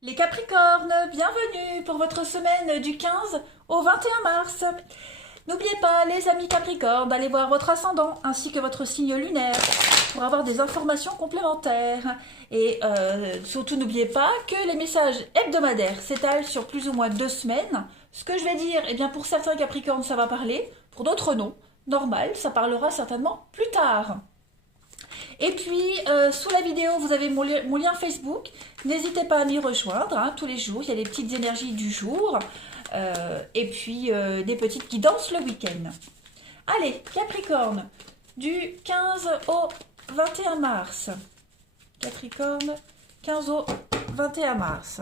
Les Capricornes, bienvenue pour votre semaine du 15 au 21 mars. N'oubliez pas, les amis Capricornes, d'aller voir votre ascendant ainsi que votre signe lunaire pour avoir des informations complémentaires. Et surtout, n'oubliez pas que les messages hebdomadaires s'étalent sur plus ou moins 2 semaines. Ce que je vais dire, eh bien pour certains Capricornes, ça va parler, pour d'autres non. Normal, ça parlera certainement plus tard. Et puis, sous la vidéo, vous avez mon lien Facebook. N'hésitez pas à m'y rejoindre. Hein, tous les jours, il y a les petites énergies du jour. Et puis, des petites qui dansent le week-end. Allez, Capricorne, du 15 au 21 mars. Capricorne, 15 au 21 mars.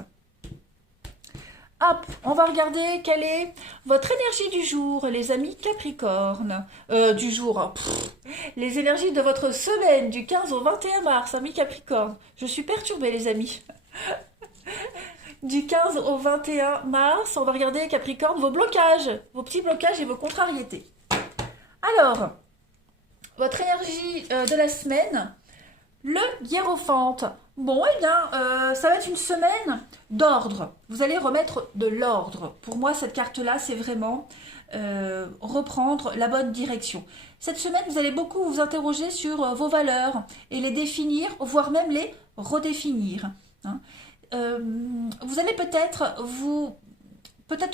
Hop, on va regarder quelle est votre énergie du jour, les amis Capricorne. Du jour, hein, les énergies de votre semaine du 15 au 21 mars, amis Capricorne. Je suis perturbée, les amis. Du 15 au 21 mars, on va regarder Capricorne, vos blocages, vos petits blocages et vos contrariétés. Alors, votre énergie de la semaine, le hiérophante. Bon, eh bien, ça va être une semaine d'ordre. Vous allez remettre de l'ordre. Pour moi, cette carte-là, c'est vraiment reprendre la bonne direction. Cette semaine, vous allez beaucoup vous interroger sur vos valeurs et les définir, voire même les redéfinir. Hein. Vous allez peut-être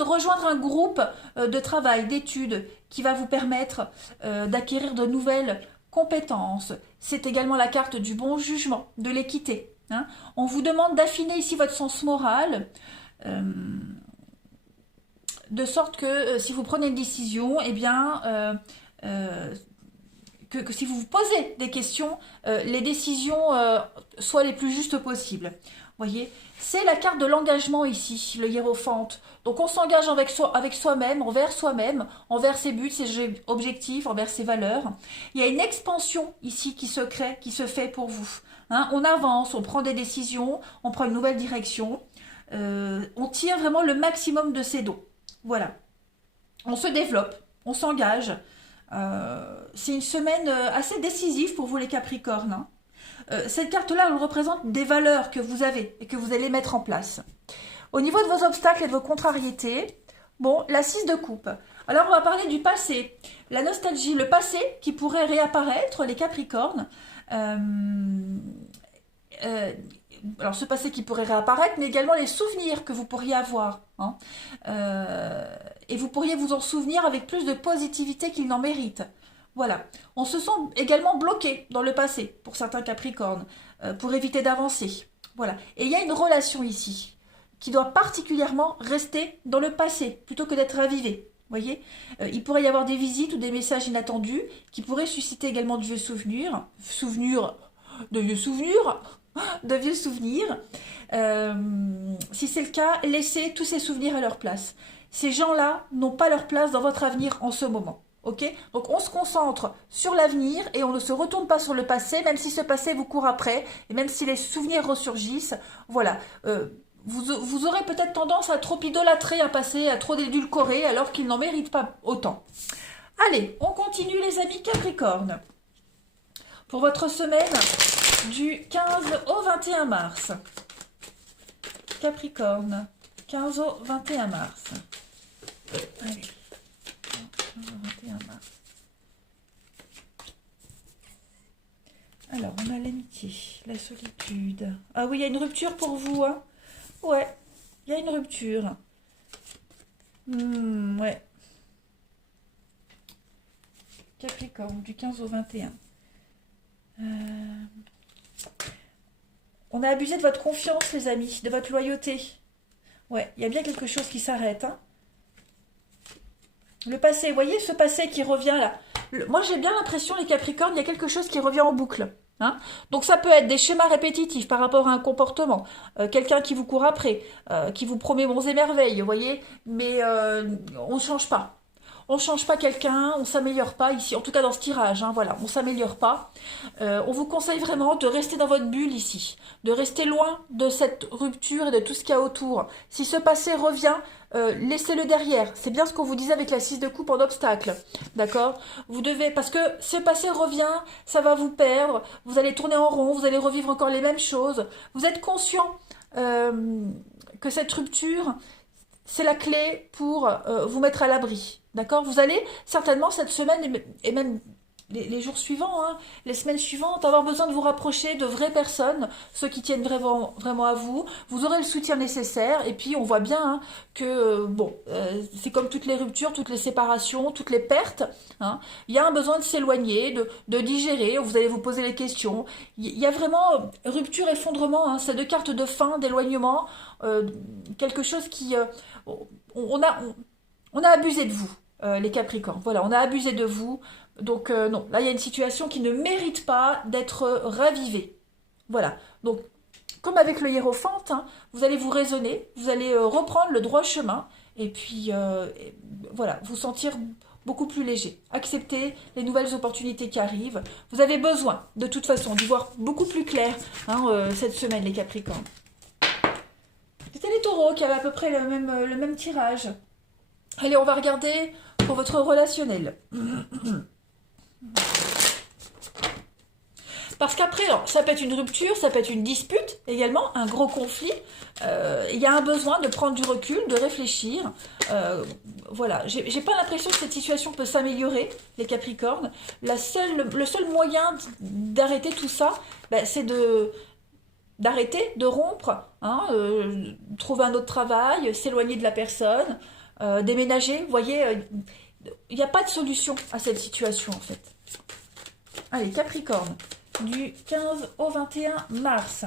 rejoindre un groupe de travail, d'études, qui va vous permettre d'acquérir de nouvelles compétences. C'est également la carte du bon jugement, de l'équité. Hein. On vous demande d'affiner ici votre sens moral, de sorte que si vous prenez une décision, eh bien, que si vous vous posez des questions, les décisions soient les plus justes possibles. Voyez, c'est la carte de l'engagement ici, le hiérophante. Donc on s'engage avec soi-même, envers ses buts, ses objectifs, envers ses valeurs. Il y a une expansion ici qui se crée, qui se fait pour vous. Hein, on avance, on prend des décisions, on prend une nouvelle direction. On tire vraiment le maximum de ses dons. Voilà. On se développe, on s'engage. C'est une semaine assez décisive pour vous les Capricornes. Hein. Cette carte-là, elle représente des valeurs que vous avez et que vous allez mettre en place. Au niveau de vos obstacles et de vos contrariétés, bon, la 6 de coupe. Alors, on va parler du passé. La nostalgie, le passé qui pourrait réapparaître, les Capricornes. Euh, alors, ce passé qui pourrait réapparaître, mais également les souvenirs que vous pourriez avoir. Hein. Et vous pourriez vous en souvenir avec plus de positivité qu'il n'en mérite. Voilà. On se sent également bloqué dans le passé, pour certains Capricornes, pour éviter d'avancer. Voilà. Et il y a une relation ici qui doit particulièrement rester dans le passé, plutôt que d'être ravivée. Voyez, il pourrait y avoir des visites ou des messages inattendus qui pourraient susciter également de vieux de vieux souvenirs. Si c'est le cas, laissez tous ces souvenirs à leur place. Ces gens-là n'ont pas leur place dans votre avenir en ce moment. Ok. Donc on se concentre sur l'avenir et on ne se retourne pas sur le passé, même si ce passé vous court après, et même si les souvenirs ressurgissent. Voilà. Vous aurez peut-être tendance à trop idolâtrer un passé, à trop l'édulcorer, alors qu'il n'en mérite pas autant. Allez, on continue les amis Capricorne. Pour votre semaine du 15 au 21 mars. Capricorne, 15 au 21 mars. Allez, 15 au 21 mars. Alors, on a l'amitié, la solitude. Ah oui, il y a une rupture pour vous, hein. Ouais, il y a une rupture. Ouais. Capricorne, du 15 au 21. On a abusé de votre confiance, les amis, de votre loyauté. Ouais, il y a bien quelque chose qui s'arrête. Hein. Le passé, vous voyez ce passé qui revient là. Moi, j'ai bien l'impression, les Capricornes, il y a quelque chose qui revient en boucle. Hein. Donc ça peut être des schémas répétitifs par rapport à un comportement, quelqu'un qui vous court après, qui vous promet bons et merveilles, vous voyez, mais on ne change pas. On ne change pas quelqu'un, on ne s'améliore pas ici, en tout cas dans ce tirage, hein, voilà, on ne s'améliore pas. On vous conseille vraiment de rester dans votre bulle ici, de rester loin de cette rupture et de tout ce qu'il y a autour. Si ce passé revient, laissez-le derrière. C'est bien ce qu'on vous disait avec la 6 de coupe en obstacle, d'accord? Vous devez, parce que ce passé revient, ça va vous perdre, vous allez tourner en rond, vous allez revivre encore les mêmes choses. Vous êtes conscient que cette rupture, c'est la clé pour vous mettre à l'abri. D'accord? Vous allez certainement cette semaine et même les jours suivants, hein, les semaines suivantes, avoir besoin de vous rapprocher de vraies personnes, ceux qui tiennent vraiment, vraiment à vous. Vous aurez le soutien nécessaire. Et puis, on voit bien hein, que, bon, c'est comme toutes les ruptures, toutes les séparations, toutes les pertes. Hein, il y a un besoin de s'éloigner, de digérer. Vous allez vous poser les questions. Il y a vraiment rupture, effondrement. Hein, c'est deux cartes de fin, d'éloignement. Quelque chose qui... on a, on a abusé de vous, les Capricornes. Voilà, on a abusé de vous. Donc non, là il y a une situation qui ne mérite pas d'être ravivée. Voilà, donc comme avec le hiérophante, hein, vous allez vous raisonner, vous allez reprendre le droit chemin et puis voilà, vous sentir beaucoup plus léger. Accepter les nouvelles opportunités qui arrivent. Vous avez besoin de toute façon d'y voir beaucoup plus clair hein, cette semaine les Capricornes. C'était les taureaux qui avaient à peu près le même tirage. Allez, on va regarder pour votre relationnel. Parce qu'après, ça peut être une rupture, ça peut être une dispute, également un gros conflit. Il y a un besoin de prendre du recul, de réfléchir. Voilà, j'ai pas l'impression que cette situation peut s'améliorer, les Capricornes. Le seul moyen d'arrêter tout ça, ben, c'est d'arrêter, de rompre, hein, trouver un autre travail, s'éloigner de la personne, déménager. Vous voyez, il n'y a pas de solution à cette situation en fait. Allez, Capricorne, du 15 au 21 mars.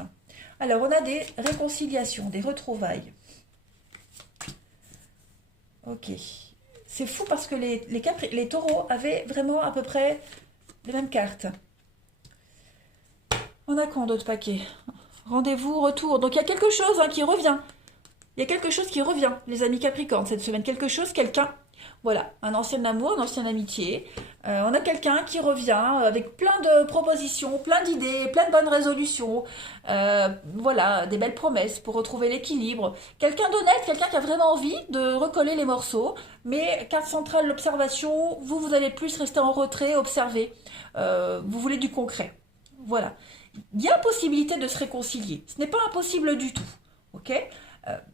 Alors, on a des réconciliations, des retrouvailles. Ok. C'est fou parce que les taureaux avaient vraiment à peu près les mêmes cartes. On a quoi d'autres paquets? Rendez-vous, retour. Donc, il y a quelque chose hein, qui revient. Il y a quelque chose qui revient, les amis Capricornes, cette semaine. Quelque chose, quelqu'un. Voilà, un ancien amour, une ancienne amitié. On a quelqu'un qui revient avec plein de propositions, plein d'idées, plein de bonnes résolutions. Voilà, des belles promesses pour retrouver l'équilibre. Quelqu'un d'honnête, quelqu'un qui a vraiment envie de recoller les morceaux. Mais carte centrale, l'observation, vous allez plus rester en retrait, observer. Vous voulez du concret. Voilà. Il y a possibilité de se réconcilier. Ce n'est pas impossible du tout. Ok ?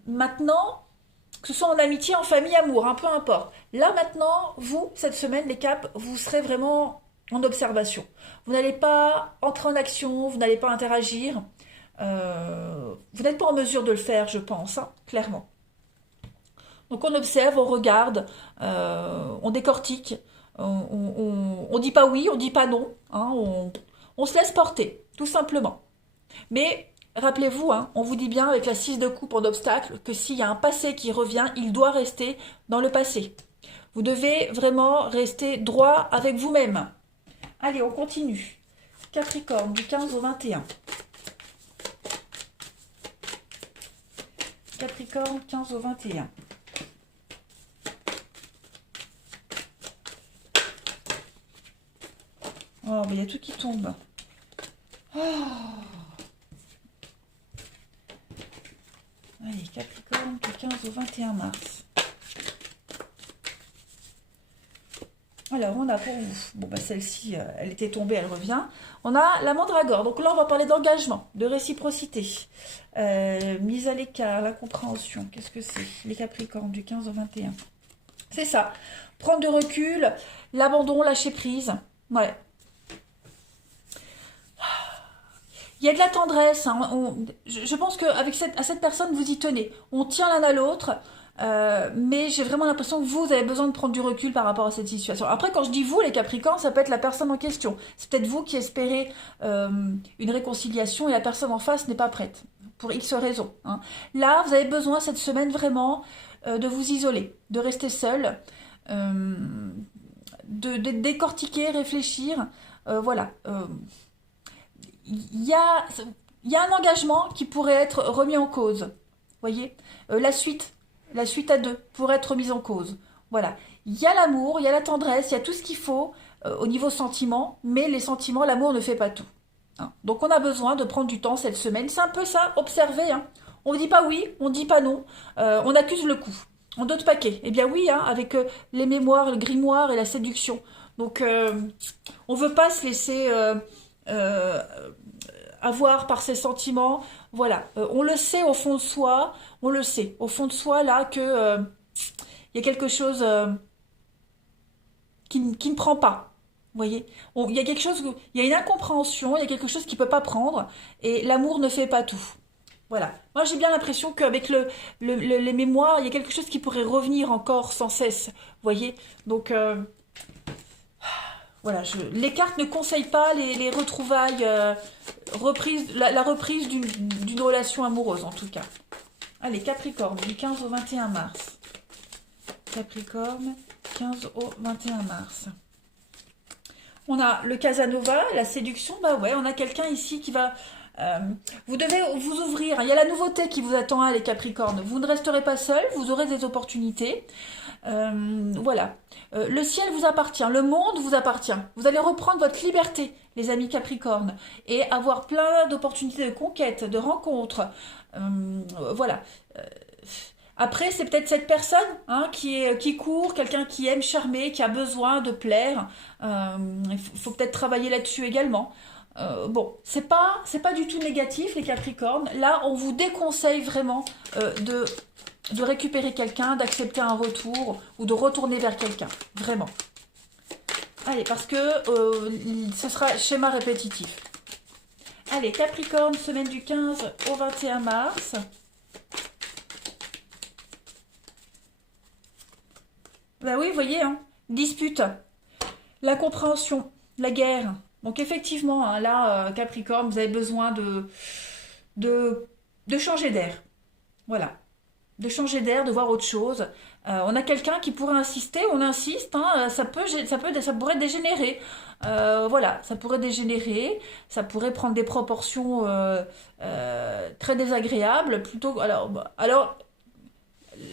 Maintenant... que ce soit en amitié, en famille, amour, hein, peu importe. Là maintenant, vous, cette semaine, les Caps, vous serez vraiment en observation. Vous n'allez pas entrer en action, vous n'allez pas interagir. Vous n'êtes pas en mesure de le faire, je pense, hein, clairement. Donc on observe, on regarde, on décortique, on dit pas oui, on dit pas non, hein, on se laisse porter, tout simplement. Mais... rappelez-vous, hein, on vous dit bien avec la 6 de coupe en obstacle que s'il y a un passé qui revient, il doit rester dans le passé. Vous devez vraiment rester droit avec vous-même. Allez, on continue. Capricorne, du 15 au 21. Capricorne, 15 au 21. Oh, mais il y a tout qui tombe. Oh. Allez, Capricorne, du 15 au 21 mars. Alors, on a pour vous, bon, bah celle-ci, elle était tombée, elle revient. On a la mandragore. Donc là, on va parler d'engagement, de réciprocité, mise à l'écart, la compréhension. Qu'est-ce que c'est? Les Capricornes, du 15 au 21. C'est ça. Prendre du recul, l'abandon, lâcher prise. Ouais. Il y a de la tendresse. Hein. Je pense qu'avec cette personne, vous y tenez. On tient l'un à l'autre. Mais j'ai vraiment l'impression que vous avez besoin de prendre du recul par rapport à cette situation. Après, quand je dis vous, les Capricornes, ça peut être la personne en question. C'est peut-être vous qui espérez une réconciliation et la personne en face n'est pas prête. Pour X raisons. Hein. Là, vous avez besoin cette semaine vraiment de vous isoler, de rester seul, de décortiquer, réfléchir. Voilà. Il y a un engagement qui pourrait être remis en cause. Voyez, la suite à deux pourrait être mise en cause. Voilà, il y a l'amour, il y a la tendresse, il y a tout ce qu'il faut au niveau sentiment, mais les sentiments, l'amour ne fait pas tout. Hein. Donc on a besoin de prendre du temps cette semaine. C'est un peu ça, observer. Hein. On ne dit pas oui, on ne dit pas non, on accuse le coup. On d'autres paquets. Eh bien oui, hein, avec les mémoires, le grimoire et la séduction. Donc on ne veut pas se laisser... avoir par ses sentiments, Voilà, on le sait au fond de soi, on le sait au fond de soi là que il y a quelque chose qui ne prend pas. Vous voyez, il y a quelque chose, il y a une incompréhension, il y a quelque chose qui peut pas prendre, et l'amour ne fait pas tout. Voilà. Moi, j'ai bien l'impression qu'avec les mémoires, il y a quelque chose qui pourrait revenir encore sans cesse. Vous voyez, donc voilà, les cartes ne conseillent pas les retrouvailles, la reprise d'une relation amoureuse en tout cas. Allez, Capricorne, du 15 au 21 mars. Capricorne, 15 au 21 mars. On a le Casanova, la séduction, bah ouais, on a quelqu'un ici qui va... vous devez vous ouvrir, il y a la nouveauté qui vous attend, hein, les Capricornes. Vous ne resterez pas seul, vous aurez des opportunités. Voilà. Le ciel vous appartient, le monde vous appartient. Vous allez reprendre votre liberté, les amis Capricornes, et avoir plein d'opportunités de conquête, de rencontres. Voilà. Après, c'est peut-être cette personne, hein, qui court, quelqu'un qui aime charmer, qui a besoin de plaire. Il faut peut-être travailler là-dessus également. Bon, c'est pas du tout négatif, les Capricornes. Là, on vous déconseille vraiment de récupérer quelqu'un, d'accepter un retour ou de retourner vers quelqu'un. Vraiment. Allez, parce que ce sera schéma répétitif. Allez, Capricorne, semaine du 15 au 21 mars. Ben oui, vous voyez, hein, dispute, l'incompréhension, la guerre. Donc effectivement, hein, là, Capricorne, vous avez besoin de, de changer d'air. Voilà, de changer d'air, de voir autre chose. On a quelqu'un qui pourrait insister, on insiste, hein, ça pourrait dégénérer. Voilà, ça pourrait dégénérer, ça pourrait prendre des proportions très désagréables. Plutôt, alors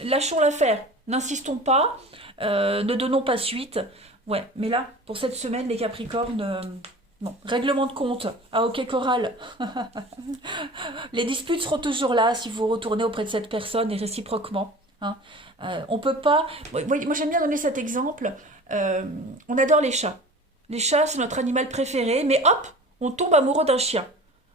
lâchons l'affaire, n'insistons pas, ne donnons pas suite. Ouais, mais là, pour cette semaine, les Capricornes, non. Règlement de compte. Ah, ok, Coral. Les disputes seront toujours là si vous retournez auprès de cette personne et réciproquement. Hein. On peut pas. Moi, j'aime bien donner cet exemple. On adore les chats. Les chats, c'est notre animal préféré, mais hop, on tombe amoureux d'un chien.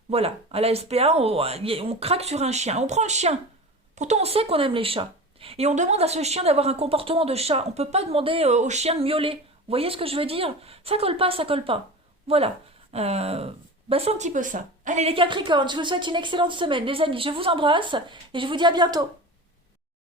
Voilà. À la SPA, on craque sur un chien. On prend le chien. Pourtant, on sait qu'on aime les chats. Et on demande à ce chien d'avoir un comportement de chat. On peut pas demander au chien de miauler. Vous voyez ce que je veux dire? Ça colle pas, ça colle pas. Voilà. Bah c'est un petit peu ça. Allez les Capricornes, je vous souhaite une excellente semaine, les amis. Je vous embrasse et je vous dis à bientôt.